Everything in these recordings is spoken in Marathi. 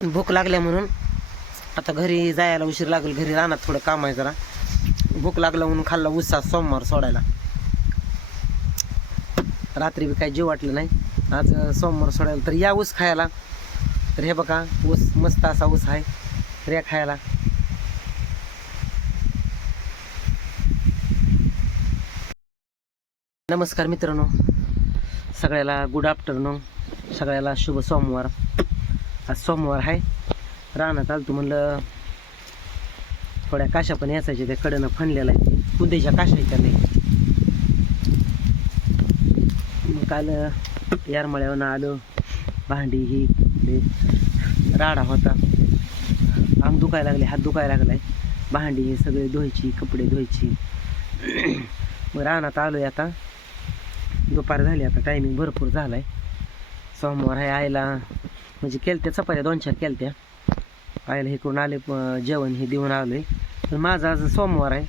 भूक लागल्या म्हणून आता घरी जायला उशीर लागेल. घरी राहणार थोडं काम आहे जरा. भूक लागलं म्हणून खाल्ला ऊसा सोमवार सोडायला. रात्री बी काही जीव वाटलं नाही. आज सोमवार सोडायला तर या ऊस खायला. तर हे बघा ऊस मस्त असा ऊस आहे रे खायला. नमस्कार मित्रांनो, सगळ्याला गुड आफ्टरनून, सगळ्याला शुभ सोमवार. आज सोमवार आहे. रानात आलतो म्हणलं थोड्या काशा पण यायच्या त्या कडनं फणलेला आहे. कुंदेच्या काशा आहेत त्याला. काल यारमळ्यावरून आलो. भांडी ही राडा होता. अंग दुखायला लागले, हात दुखायला लागलाय. भांडी हे सगळे धुवायची, कपडे धुवायची. मग रानात आलोय आता. दुपार झाली आता, टायमिंग भरपूर झालाय. सोमवार आहे. आईला म्हणजे केलत्या चपात्या 2-4 केलत्या. आईला हे करून आले, जेवण हे देऊन आलोय. तर माझा आज सोमवार आहे.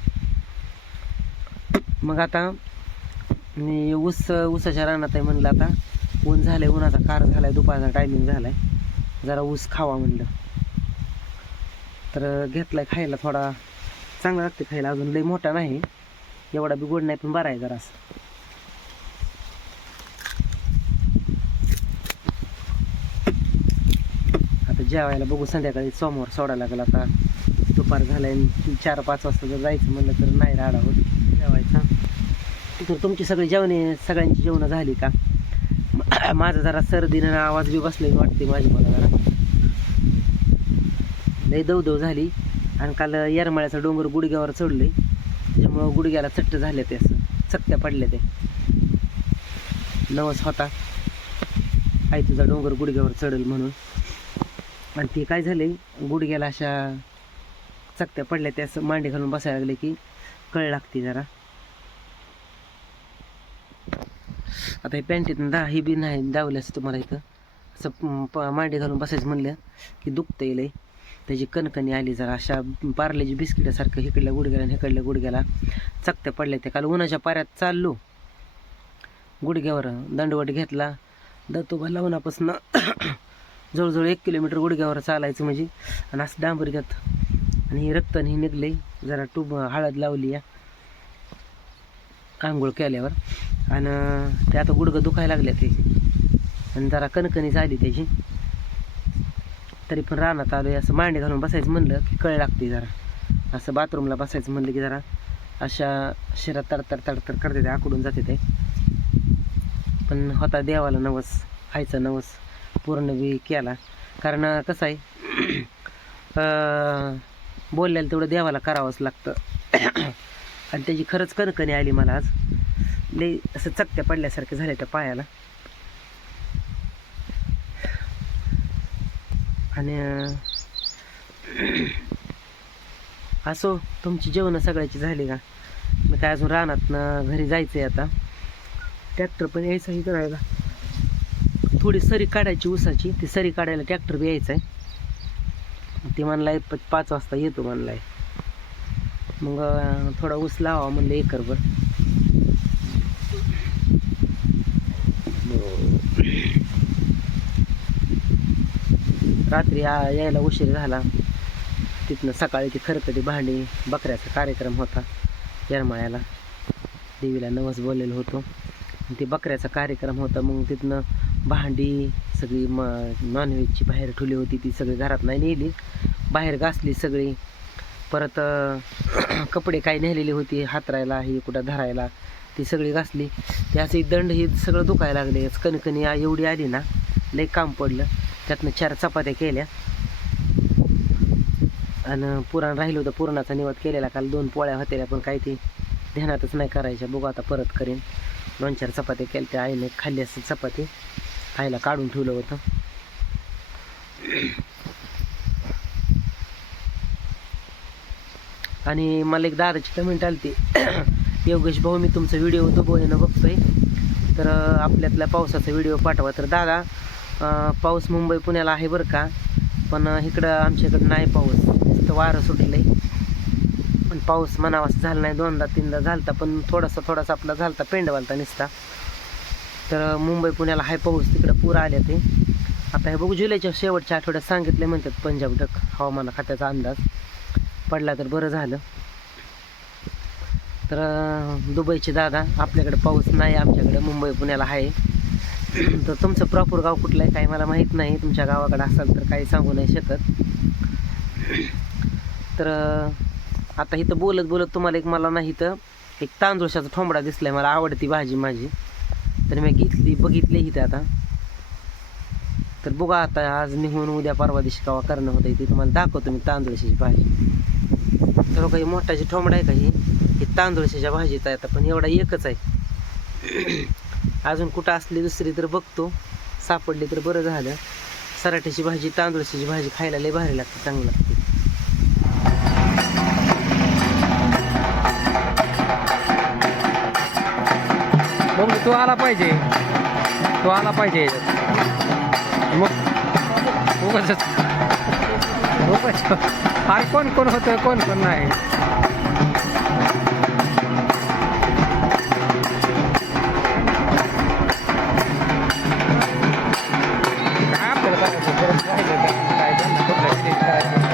मग आता मी ऊसाच्या रानात आहे. म्हणलं आता ऊन झालंय, उन्हाचा कार झालाय, दुपारचा टायमिंग झालाय, जरा ऊस खावा म्हणलं. तर घेतलाय खायला. थोडा चांगला लागते खायला. अजून लई मोठा नाही, एवढा बी गोड नाही, पण बरा आहे जरा असं. जेवायला बघू संध्याकाळी. सोमवार सोडायला लागला आता. दुपार झालाय, 4-5 वाजता जर जायचं म्हणलं तर नाही राडा होत जेवायचा. तर तुमची सगळ्यांची जेवणं झाली का? माझं जरा सर्दीनं आवाज बी बसले वाटते माझी. मला जरा लई दवदव झाली. आणि काल येरमाळ्याचा डोंगर गुडघ्यावर चढलोय, त्याच्यामुळं गुडघ्याला चट्ट झाले, ते असं चकत्या पडल्या. ते नवस होता आई तुझा डोंगर गुडघ्यावर चढल म्हणून. आणि ते काय झाले, गुडघ्याला अशा चकत्या पडल्या. त्या असं मांडी घालून बसायला लागले की कळ लागते जरा. आता हे पॅन्टीतून ही बी नाही दावलं असं तुम्हाला. इथं असं मांडी घालून बसायचं म्हणलं की दुखतं येईल. त्याची कणकणी आली जरा. अशा पार्लेजी बिस्किटासारखं इकडल्या गुडघ्याला आणि इकडल्या गुडघ्याला चकत्या पडल्या. त्या काल उन्हाच्या पाऱ्यात चाललो, गुडघ्यावर दंडवट घेतला. दतोबा लावण्यापासून जवळजवळ 1 किलोमीटर गुडघ्यावर चालायचं म्हणजे. आणि असं डांबर घेत आणि रक्त हे निघले. जरा हळद लावली या आंघोळ केल्यावर. आणि ते आता गुडघं दुखायला लागले ते. आणि जरा कणकणी झाली त्याची. तरी पण रानात आलो. असं मांडी घालून बसायचं म्हणलं की कळ लागते जरा. असं बाथरूमला बसायचं म्हणलं की जरा अशा शिरात तडतड तडतड करते ते, आकडून जाते ते. पण होता देवाला नवस, खायचा नवस पूर्ण बी केला. कारण कसं आहे, बोललेलं तेवढं देवाला करावंच लागतं. आणि त्याची खरंच कणकणी आली मला आज. लई असं चकत्या पडल्यासारखे झाले त्या पायाला. आणि असो, तुमची जेवणं सगळ्याची झाली का? मग काय अजून रानातनं घरी जायचं आहे आता. ट्रॅक्टर पण यायचं हे करायला. थोडी सरी काढायची ऊसाची. ती सरी काढायला ट्रॅक्टर बी यायचं आहे. ती म्हणलाय 5 वाजता येतो म्हणलाय. मग थोडा ऊस लावा म्हणलं एकरभर. रात्री यायला उशीर झाला. तिथनं सकाळी ती खरकटी भांडी बकऱ्याचा कार्यक्रम होता येरमाळ्याला. देवीला नवस बोललेलो होतो. ते बकऱ्याचा कार्यक्रम होता. मग तिथनं भांडी सगळी नॉनव्हेजची बाहेर ठेवली होती. ती सगळी घरात नाही नेली, बाहेर घासली सगळी. परत कपडे काही नेलेली होती हातरायला, ही कुठं धरायला, ती सगळी घासली. ते असे दंड हे सगळं दुखायला लागले. कणकणी एवढी आली ना, लई काम पडलं. त्यातनं 4 चपात्या केल्या. आणि पुरण राहिलं होतं, पुरणाचा निवद केलेला काल. 2 पोळ्या होत्या, पण काही ती ध्यानातच नाही करायच्या. बघू आता परत करेन. 2-4 चपात्या केल्या. त्या आईने खाल्ली असं चपाती. आईला काढून ठेवलं होतं. आणि मला एक दादाची कमेंट आली ती, योगेश भाऊ मी तुमचा व्हिडिओ दुबोळीनं बघतोय, तर आपल्यातल्या पावसाचा व्हिडिओ पाठवा. तर दादा, पाऊस मुंबई पुण्याला आहे बरं का, पण इकडं आमच्याकडं नाही पाऊस. नुसतं वारं सुटलं आहे. पण पाऊस म्हणावा असं झाला नाही. 2दा-3दा झालता, पण थोडासा आपला झालता, पेंडवालता नुसता. तर मुंबई पुण्याला आहे पाऊस. तिकडं पूर आले ते. आता हे बघू जुलैच्या शेवटच्या आठवड्यात सांगितले म्हणतात पंजाब डक हवामान खात्याचा अंदाज पडला तर बरं झालं. तर दुबईचे दादा आपल्याकडे पाऊस नाही, आमच्याकडे मुंबई पुण्याला आहे. तर तुमचं प्रॉपर गाव कुठलं आहे काही मला माहीत नाही, तुमच्या गावाकडे असाल तर काही सांगू नाही शकत. तर आता इथं बोलत बोलत तुम्हाला एक मला नाही तर एक तांदूळशाचा ठोंबडा दिसलाय, मला आवडती भाजी माझी, तर मी बघितली इथे आता. तर बघा आता आज निघून उद्या परवा दिवशी केव्हा करणं होतं ते तुम्हाला दाखवतो मी तांदूळशाची भाजी. तर काही मोठाची ठोंबडा आहे काही हे तांदूळशाच्या भाजीचा आहे, आता पण एवढा एकच आहे. अजून कुठं असली दुसरी तर बघतो, सापडली तर बरं झालं. सराट्याची भाजी तांदूळशाची भाजी खायला लय भारी लागते, चांगली लागते. मग तू आला पाहिजे, तू आला पाहिजे मग उगाच अरे कोण कोण होतं कोण कोण नाही. काय आपल्याला करायचं परत राहिलं काय त्यांना कुठलं करायचं.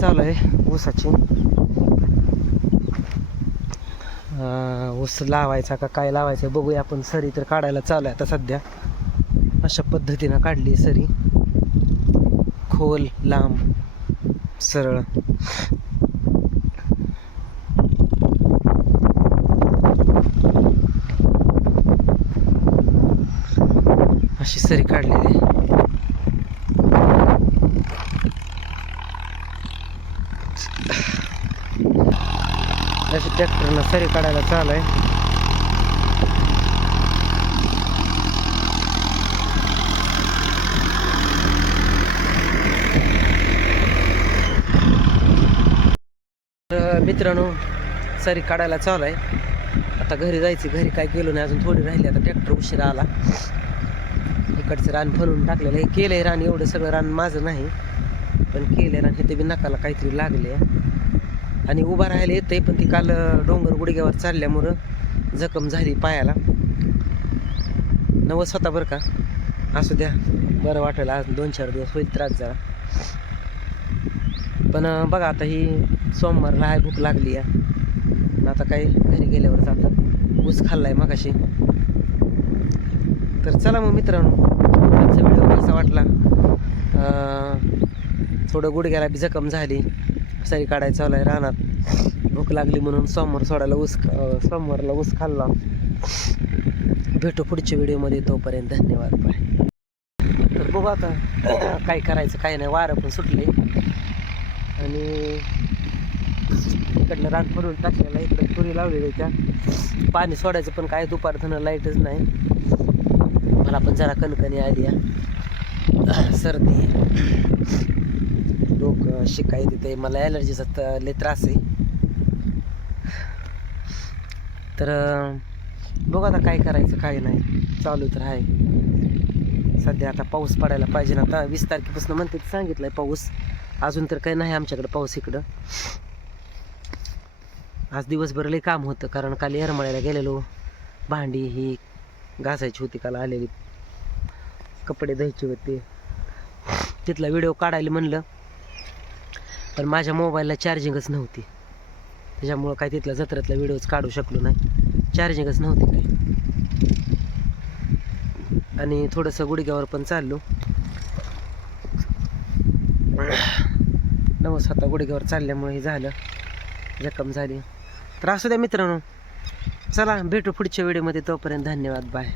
चालू आहे ऊसाची. ऊस लावायचा का काय लावायचं बघूया आपण. सरी तर काढायला चालू आहे आता सध्या. अशा पद्धतीनं काढली सरी, खोल लांब सरळ. अशी सरी काढलेली आहे. अशी ट्रॅक्टरनं सरी काढायला चालू आहे. तर मित्रांनो सरी काढायला चालू आहे. आता घरी जायचं, घरी काय गेलो नाही अजून, थोडी राहिली. आता ट्रॅक्टर उशिरा आला. इकडचं रान फळून टाकलेलं हे केलंय रान. एवढं सगळं रान माझं नाही पण केलंय रान. हे ते बी नकाला काहीतरी लागले आणि उभा राहायला येतंय, पण ती काल डोंगर गुडघ्यावर चालल्यामुळं जखम झाली पायाला. नवस होता बरं का, असू द्या बरं वाटेल. आज 2-4 दिवस होईल त्रास जरा. पण बघा आता ही सोमवारला आहे, भूक लागली आहे. आता काय घरी गेल्यावर जातं. ऊस खाल्लाय मगाशी. तर चला मग मित्रांनो, आजचा व्हिडिओ कसा वाटला. थोडं गुडघ्याला बी जखम झाली, सरी काढायचं चालू आहे रानात. भूक लागली म्हणून सोमवारला ऊस खाल्ला. भेटू पुढच्या व्हिडिओमध्ये, तोपर्यंत धन्यवाद, बाय. तर बघू आता काय करायचं काय नाही. वारं पण सुटले आणि इकडलं रान फडून टाकलेलं आहे. इकडं तुरी लावलेली त्या पाणी सोडायचं पण काय दुपारधनं लाईटच नाही. मला पण जरा कणकणी आली आहे, सर्दी, डोकं शिकाय तिथे. मला ॲलर्जीचा लय त्रास आहे. तर बघू आता काय करायचं काय नाही. चालू तर आहे सध्या. आता पाऊस पडायला पाहिजे ना. आता 20 तारखेपासून म्हणते सांगितलं आहे पाऊस. अजून तर काही नाही आमच्याकडं पाऊस इकडं. आज दिवसभर लई काम होतं, कारण काल येरमाळ्याला गेलेलो. भांडी ही घासायची होती, काल आलेली कपडे धुवायचे होते. तिथला व्हिडिओ काढायला म्हणलं, पण माझ्या मोबाईलला चार्जिंगच नव्हती. त्याच्यामुळं काय तिथला जत्रेतला व्हिडिओच काढू शकलो नाही, चार्जिंगच नव्हती काही. आणि थोडंसं गुडघ्यावर पण चाललो. नवस होता गुडघ्यावर चालल्यामुळे हे झालं, जखम झाली. तर असू द्या मित्रांनो, चला भेटू पुढच्या व्हिडिओमध्ये, तोपर्यंत धन्यवाद, बाय.